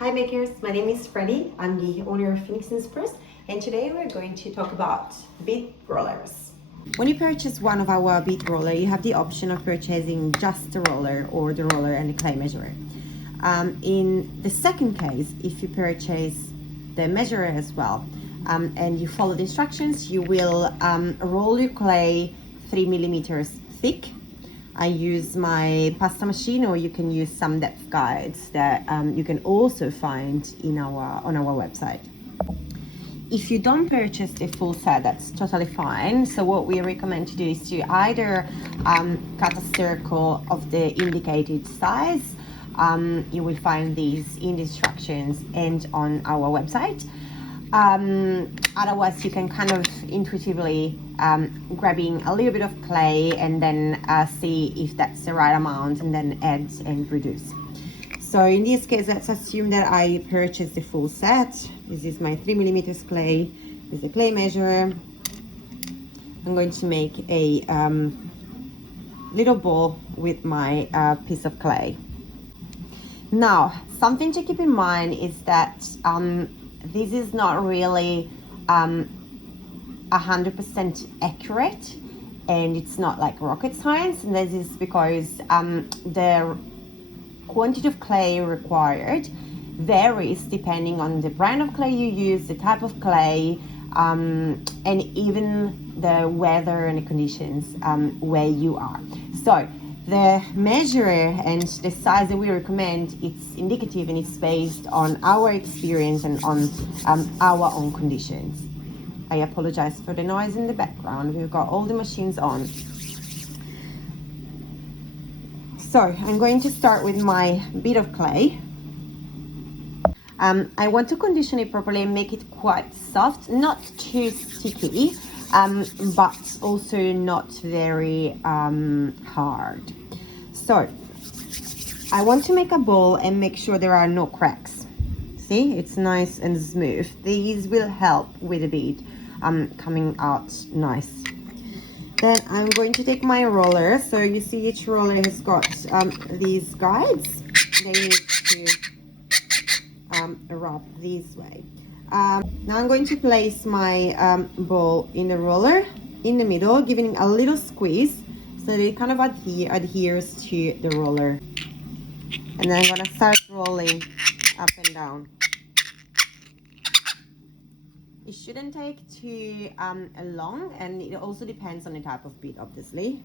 Hi makers, my name is Freddie. I'm the owner of Phoenix Spruce, and today we're going to talk about bead rollers. When you purchase one of our bead roller, you have the option of purchasing just the roller or the roller and the clay measurer. In the second case, if you purchase the measurer as well and you follow the instructions, you will roll your clay 3 millimeters thick. I use my pasta machine, or you can use some depth guides that you can also find on our website. If you don't purchase the full set, that's totally fine. So what we recommend to do is to either cut a circle of the indicated size. You will find these in the instructions and on our website. Otherwise, you can kind of intuitively grabbing a little bit of clay and then see if that's the right amount, and then add and reduce. So in this case, let's assume that I purchased the full set. This is my 3 millimeters clay. This is the clay measure. I'm going to make a little ball with my piece of clay. Now, something to keep in mind is that this is not really 100% accurate, and it's not like rocket science. And this is because the quantity of clay required varies depending on the brand of clay you use, the type of clay, and even the weather and the conditions where you are. So the measure and the size that we recommend, it's indicative and it's based on our experience and on our own conditions. I apologize for the noise in the background. We've got all the machines on. So I'm going to start with my bit of clay. I want to condition it properly and make it quite soft, not too sticky, but also not very hard. So I want to make a ball and make sure there are no cracks. See, it's nice and smooth. These will help with the bead coming out nice. Then I'm going to take my roller. So you see each roller has got these guides. They need to wrap this way. Now I'm going to place my ball in the roller in the middle, giving a little squeeze so that it kind of adheres to the roller. And then I'm going to start rolling up and down. It shouldn't take too long, and it also depends on the type of bead, obviously.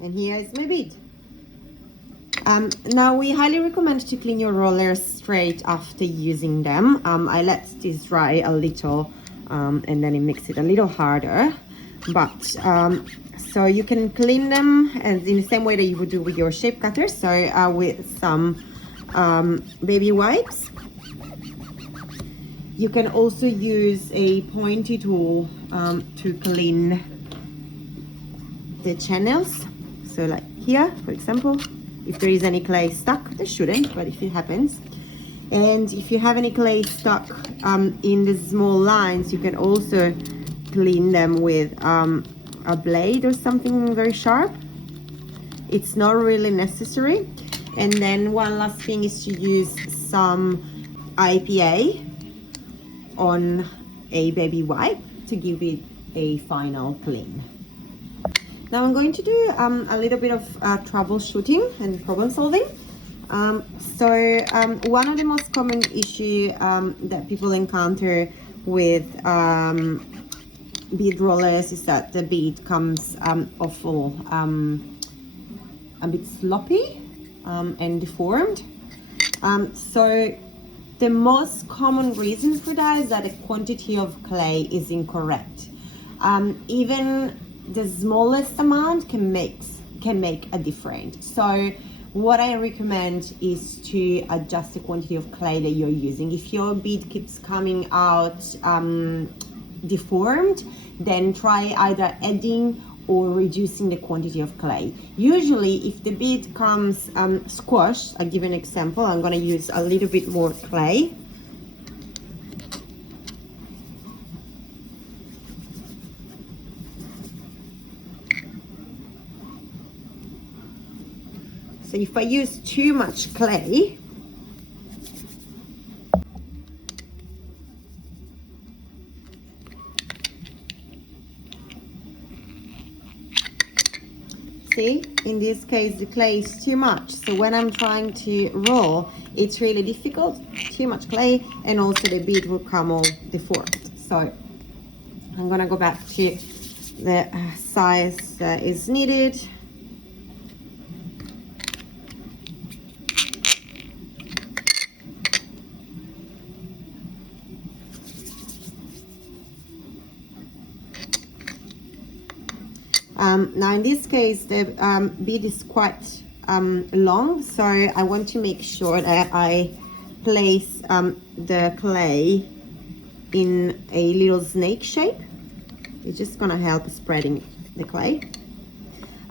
And here is my bead. Now we highly recommend to clean your rollers straight after using them. I let this dry a little and then it makes it a little harder, but so you can clean them as in the same way that you would do with your shape cutter, so with some baby wipes. You can also use a pointy tool to clean the channels, so like here for example. If there is any clay stuck, there shouldn't, but if it happens. And if you have any clay stuck in the small lines, you can also clean them with a blade or something very sharp. It's not really necessary. And then one last thing is to use some IPA on a baby wipe to give it a final clean. Now I'm going to do a little bit of troubleshooting and problem solving. One of the most common issues that people encounter with bead rollers is that the bead comes awful a bit sloppy and deformed. So the most common reason for that is that the quantity of clay is incorrect. Even the smallest amount can make a difference. So what I recommend is to adjust the quantity of clay that you're using. If your bead keeps coming out deformed, then try either adding or reducing the quantity of clay. Usually if the bead comes squashed, I'll give you an example. I'm going to use a little bit more clay. So if I use too much clay, see, in this case the clay is too much, so when I'm trying to roll it's really difficult, too much clay, and also the bead will come all deformed. So I'm gonna go back to the size that is needed. Now in this case the bead is quite long, so I want to make sure that I place the clay in a little snake shape. It's just gonna help spreading the clay.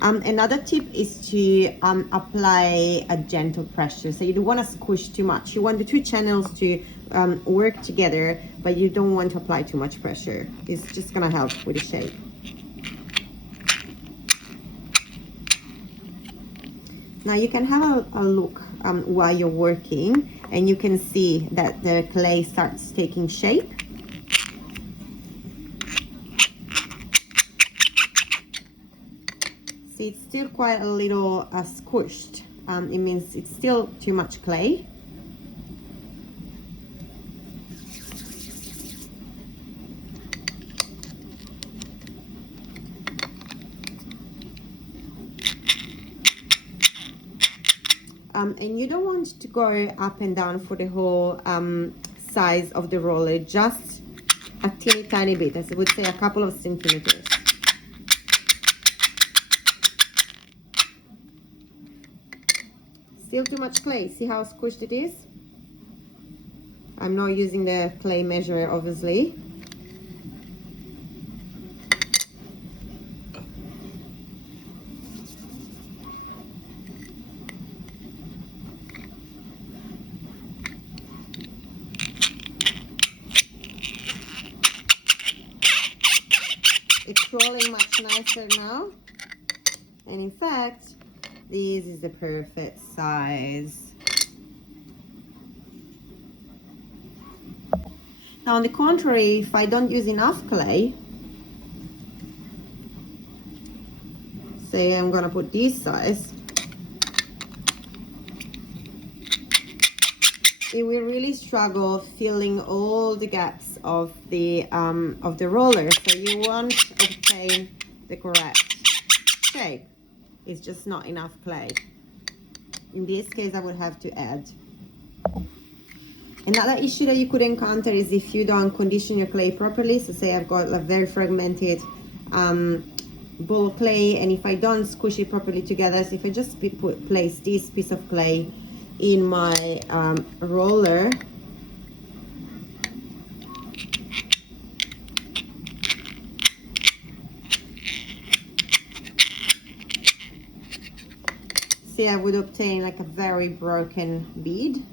Another tip is to apply a gentle pressure, so you don't want to squish too much. You want the two channels to work together, but you don't want to apply too much pressure. It's just gonna help with the shape. Now you can have a look while you're working, and you can see that the clay starts taking shape. See, it's still quite a little squished. It means it's still too much clay. And you don't want to go up and down for the whole size of the roller, just a teeny tiny bit, as I would say a couple of centimeters. Still too much clay. See how squished it is? I'm not using the clay measure, obviously. It's rolling much nicer now, and in fact this is the perfect size. Now on the contrary, if I don't use enough clay, say I'm gonna put this size, it will really struggle filling all the gaps of the roller, so you won't obtain the correct shape. It's just not enough clay. In this case I would have to add. Another issue that you could encounter is if you don't condition your clay properly. So say I've got a very fragmented ball of clay, and if I don't squish it properly together, so if I just place this piece of clay in my roller, see, I would obtain like a very broken bead,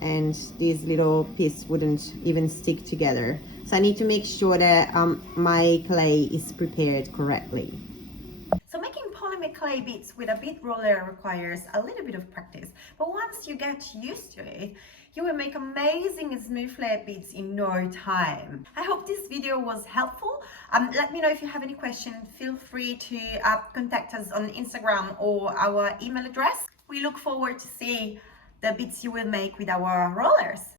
and this little piece wouldn't even stick together. So I need to make sure that my clay is prepared correctly. So making polymer clay beads with a bead roller requires a little bit of practice, but once you get used to it, you will make amazing smooth layer beads in no time. I hope this video was helpful. Let me know if you have any questions. Feel free to contact us on Instagram or our email address. We look forward to seeing the beads you will make with our rollers.